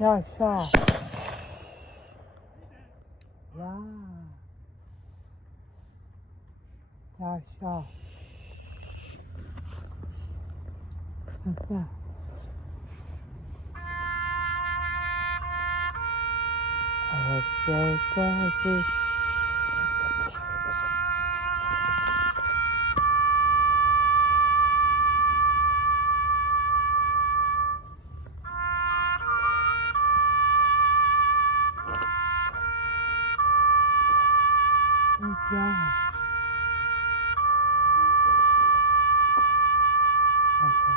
Yaşa. Wow. Yaşa. Yaşa. Sevgisi. Good job. Okay.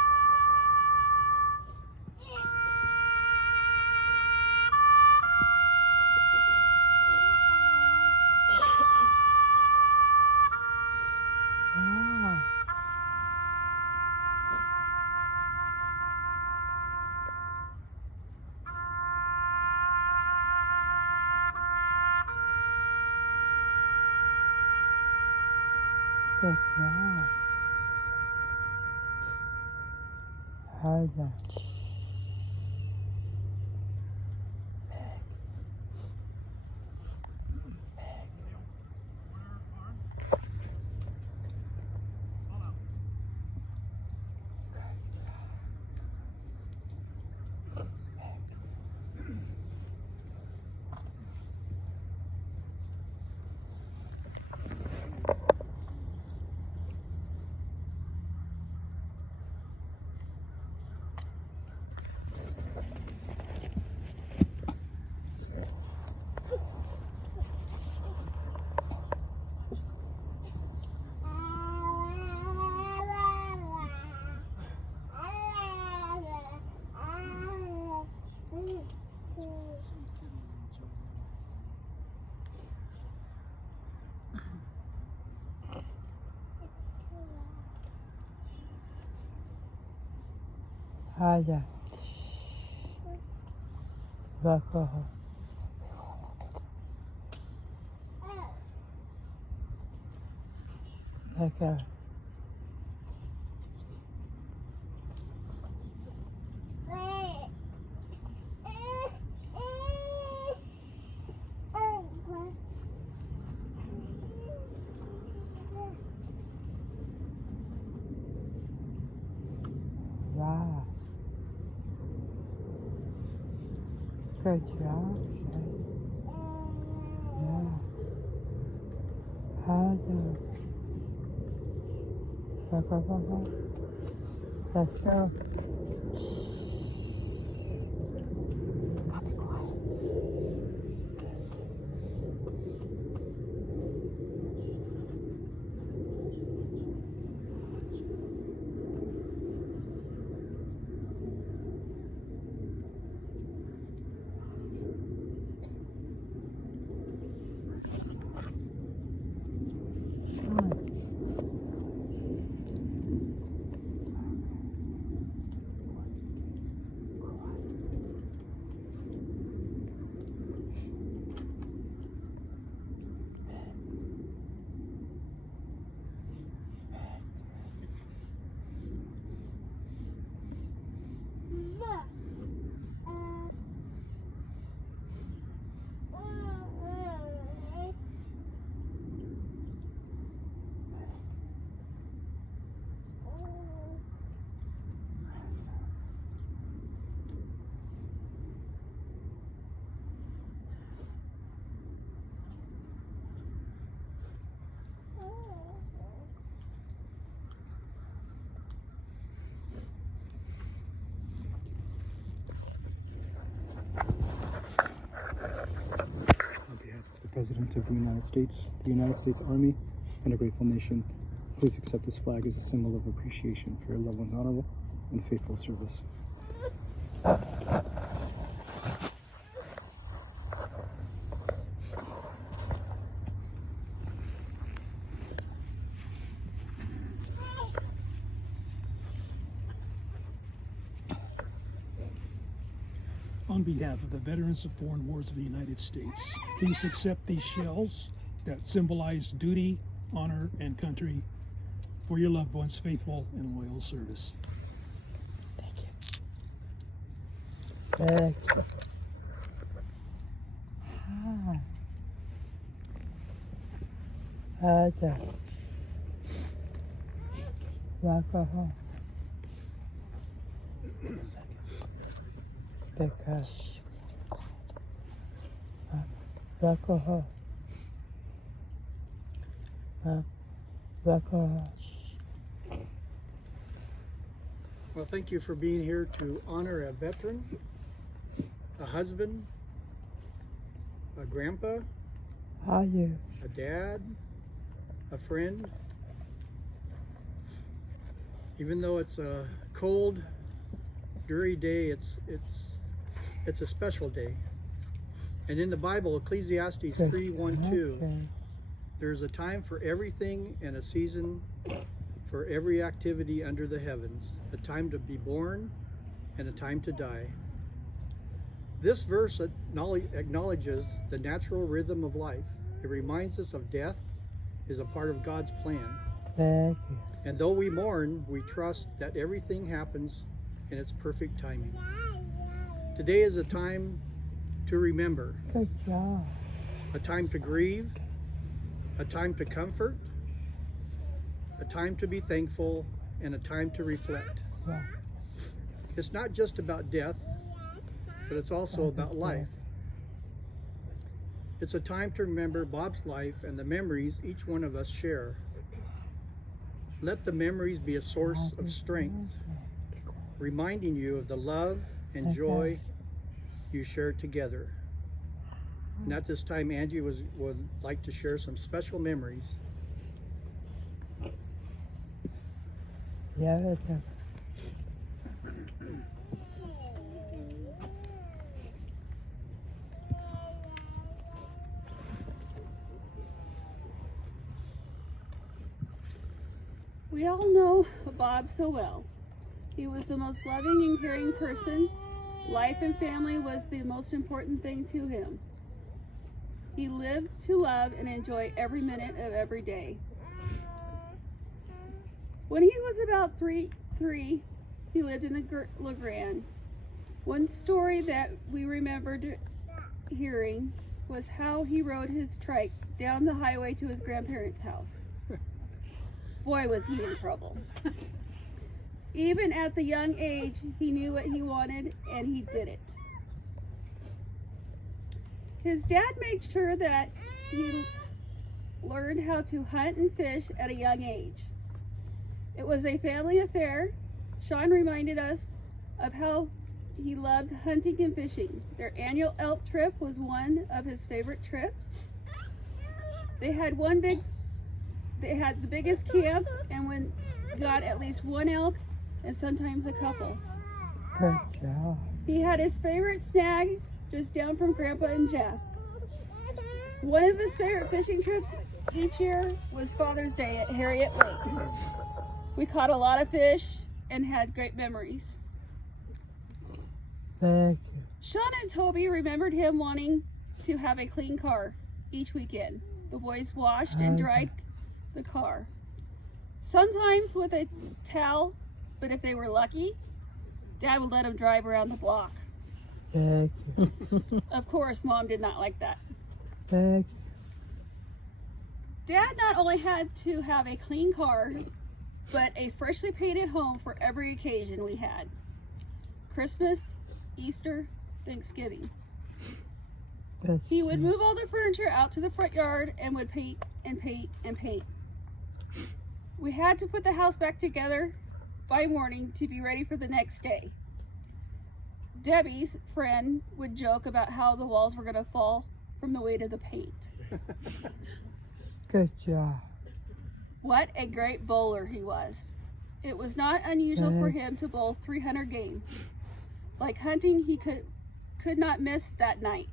Wow. Good job. How's that? How's that? Back off. Back out. Wow. Good job, Shay. Yeah. How's that? Back off. Let's go. President of the United States Army, and a grateful nation, please accept this flag as a symbol of appreciation for your loved one's honorable and faithful service. On behalf of the veterans of foreign wars of the United States, please accept these shells that symbolize duty, honor, and country for your loved ones' faithful and loyal service. Thank you. Ada. Alcohol. Because alcohol. Alcohol. Well, thank you for being here to honor a veteran, a husband, a grandpa, Are you? a dad, a friend. Even though it's a cold, dreary day, it's a special day. And in the Bible, Ecclesiastes 3:1-2, Okay. there's a time for everything and a season for every activity under the heavens, a time to be born and a time to die. This verse acknowledges the natural rhythm of life. It reminds us of death is a part of God's plan. Thank you. And though we mourn, we trust that everything happens in its perfect timing. Today is a time to remember, Good job. a time to grieve, a time to comfort, a time to be thankful, and a time to reflect. Wow. It's not just about death, but it's also about life. It's a time to remember Bob's life and the memories each one of us share. Let the memories be a source of strength, reminding you of the love and joy you shared together. And at this time, Angie would like to share some special memories. Yeah, that's a We all know Bob so well. He was the most loving and caring person. Life and family was the most important thing to him. He lived to love and enjoy every minute of every day. When he was about three, he lived in the LeGrand. One story that we remembered hearing was how he rode his trike down the highway to his grandparents' house. Boy, was he in trouble. Even at the young age, he knew what he wanted and he did it. His dad made sure that he learned how to hunt and fish at a young age. It was a family affair. Sean reminded us of how he loved hunting and fishing. Their annual elk trip was one of his favorite trips. They had the biggest camp and got at least one elk and sometimes a couple. good job. He had his favorite snag just down from Grandpa and Jeff. One of his favorite fishing trips each year was Father's Day at Harriet Lake. We caught a lot of fish and had great memories. Thank you. Sean and Toby remembered him wanting to have a clean car each weekend. The boys washed and dried the car, sometimes with a towel, but if they were lucky, Dad would let them drive around the block. Thank you. Of course, Mom did not like that. Thank Dad not only had to have a clean car, but a freshly painted home for every occasion we had. Christmas, Easter, Thanksgiving. you. That's He would good. move all the furniture out to the front yard and would paint and paint and paint. We had to put the house back together by morning to be ready for the next day. Debbie's friend would joke about how the walls were going to fall from the weight of the paint. Good job. What a great bowler he was. It was not unusual for him to bowl 300 games. Like hunting, he could not miss that night.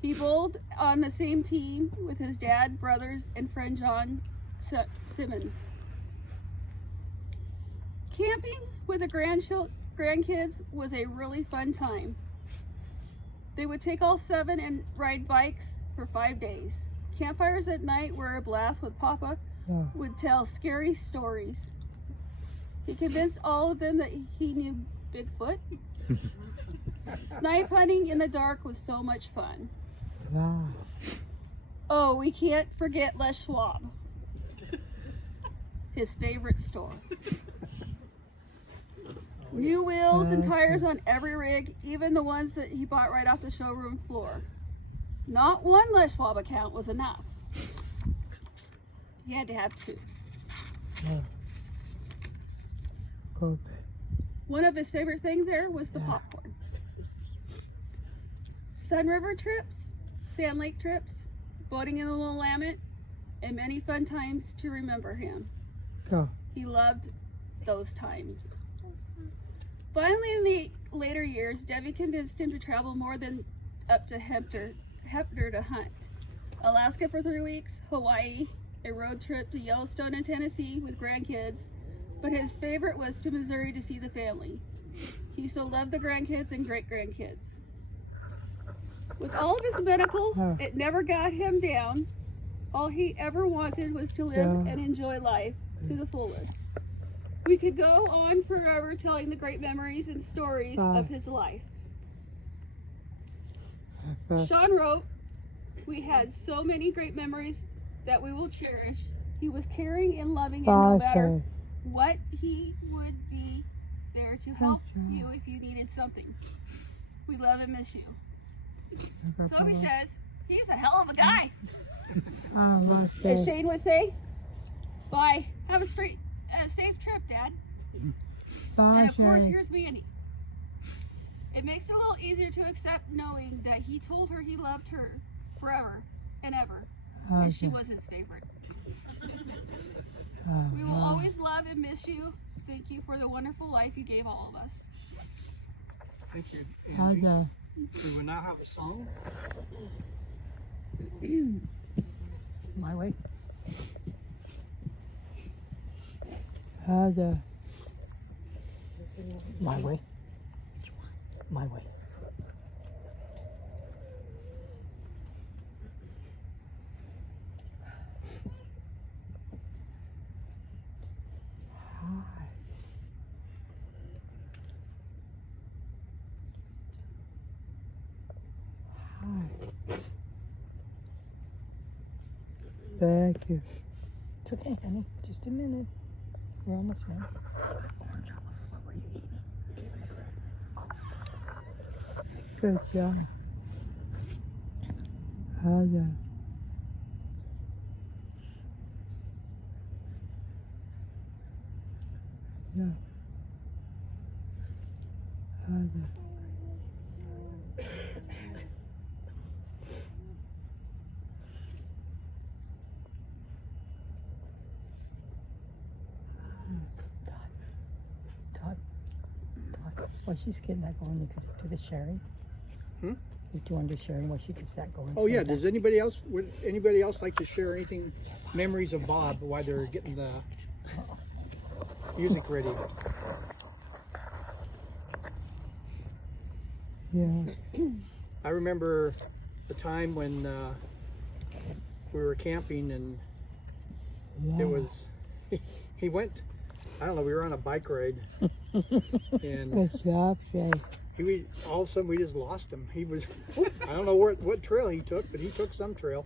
He bowled on the same team with his dad, brothers, and friend John Simmons. Camping with the grandkids was a really fun time. They would take all 7 and ride bikes for 5 days. Campfires at night were a blast with Papa Oh, would tell scary stories. He convinced all of them that he knew Bigfoot. Snipe hunting in the dark was so much fun. wow. Oh, we can't forget Les Schwab. His favorite store. New wheels and tires on every rig, even the ones that he bought right off the showroom floor. Not one Les Schwab account was enough. He had to have two. Go back. One of his favorite things there was the popcorn. Sun River trips, Sand Lake trips, boating in the Little Willamette, and many fun times to remember him. Go. He loved those times. Finally, in the later years, Debbie convinced him to travel more than up to Hepner to hunt. Alaska for 3 weeks, Hawaii, a road trip to Yellowstone and Tennessee with grandkids, but his favorite was to Missouri to see the family. He so loved the grandkids and great-grandkids. With all of his medical, it never got him down. All he ever wanted was to live and enjoy life to the fullest. We could go on forever telling the great memories and stories of his life. Sean wrote, "We had so many great memories that we will cherish. He was caring and loving, and no matter what, he would be there to help you if you needed something. We love and miss you." Toby says, he's a hell of a guy. As Shane would say, bye. Have a safe trip, Dad. Bye, And of course, Shane. here's Mandy. It makes it a little easier to accept knowing that he told her he loved her forever and ever, and she was his favorite. We will always love and miss you. Thank you for the wonderful life you gave all of us. Thank you, Angie. Okay. We will now have a song. My way. Okay. My way. My way. Thank you. It's okay, honey. Just a minute. We're almost done. Good job. Okay. Yeah. Okay. Todd. Well, she's getting that going. You could do the sharing. Hmm? If you want to do sharing, well, she could start going. Oh yeah, does anybody else, would anybody else like to share anything, memories of Bob while they're getting the music ready? Yeah. I remember the time when we were camping and Yeah. it was, he went, I don't know, we were on a bike ride and Good job, Shane. all of a sudden we just lost him. He was, I don't know what trail he took, but he took some trail.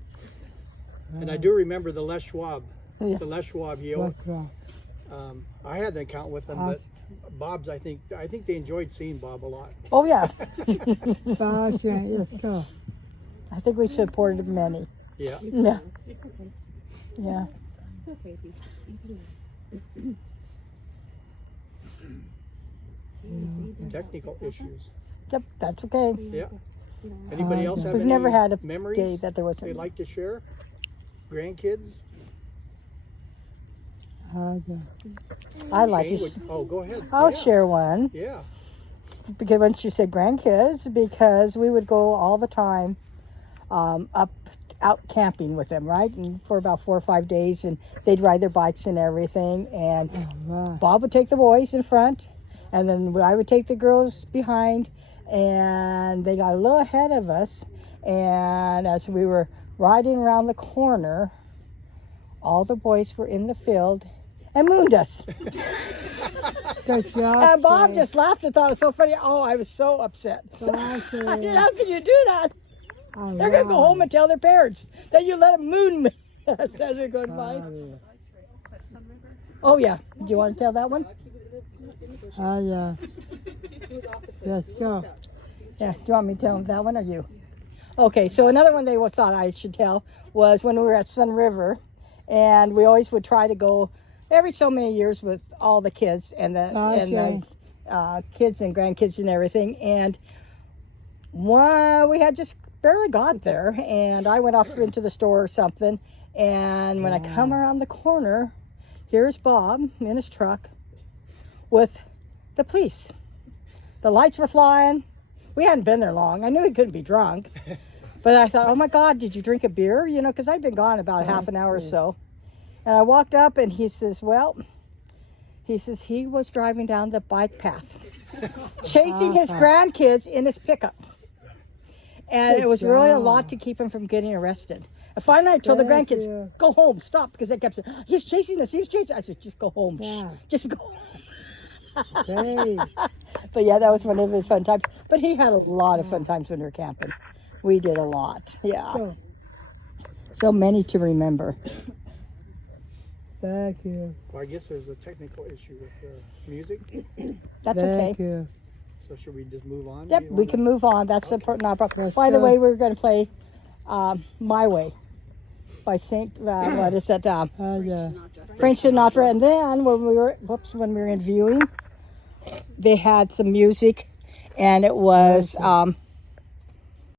And I do remember the Les Schwab, Yeah. the Les Schwab Yield. That's right. I had an account with them, but Bob's, I think they enjoyed seeing Bob a lot. Oh, yeah. Bye, Shane. Let's go. I think we supported many. Yeah. Yeah. Yeah. Technical issues. Yep, that's okay. Yeah. Anybody else have We've any never had a memories day that there wasn't. they'd like to share? Grandkids? Okay. I like Shane to. would- oh, go ahead. I'll Yeah. share one. Yeah. Because once you said grandkids, because we would go all the time up out camping with them, right? And for about 4 or 5 days, and they'd ride their bikes and everything. And Right. Bob would take the boys in front, and then I would take the girls behind. And they got a little ahead of us. And as we were riding around the corner, all the boys were in the field and mooned us. Good job, And Bob Shane. just laughed and thought it was so funny. Oh, I was so upset. Bye, I said, Shane. how can you do that? They're going to go home and tell their parents that you let them moon me as they're going by. Oh, yeah. Do you want to tell that one? Oh, yeah. Let's go. Yeah. Do you want me to tell them that one or you? Okay. So another one they thought I should tell was when we were at Sun River, and we always would try to go every so many years with all the kids and the kids and grandkids and everything. And we had just barely got there, and I went off into the store or something. And when I come around the corner, here's Bob in his truck with the police. The lights were flying. We hadn't been there long. I knew he couldn't be drunk. But I thought, oh my God, did you drink a beer? You know, because I'd been gone about half an hour or so. And I walked up and he says, he was driving down the bike path, chasing his grandkids in his pickup. And it was really a lot to keep him from getting arrested. And finally I told the grandkids, go home, stop, because they kept saying, he's chasing us, he's chasing us. I said, just go home, just go home. But yeah, that was one of the fun times. But he had a lot of fun times when we were camping. We did a lot, yeah. So many to remember. Thank you. Well, I guess there's a technical issue with the music. That's okay. Thank you. So should we just move on? Yep, we can move on. That's not a problem. By go. the way, we're going to play My Way by Saint, what is that? Oh, yeah. Frank Sinatra. And then when we were in viewing, they had some music, and it was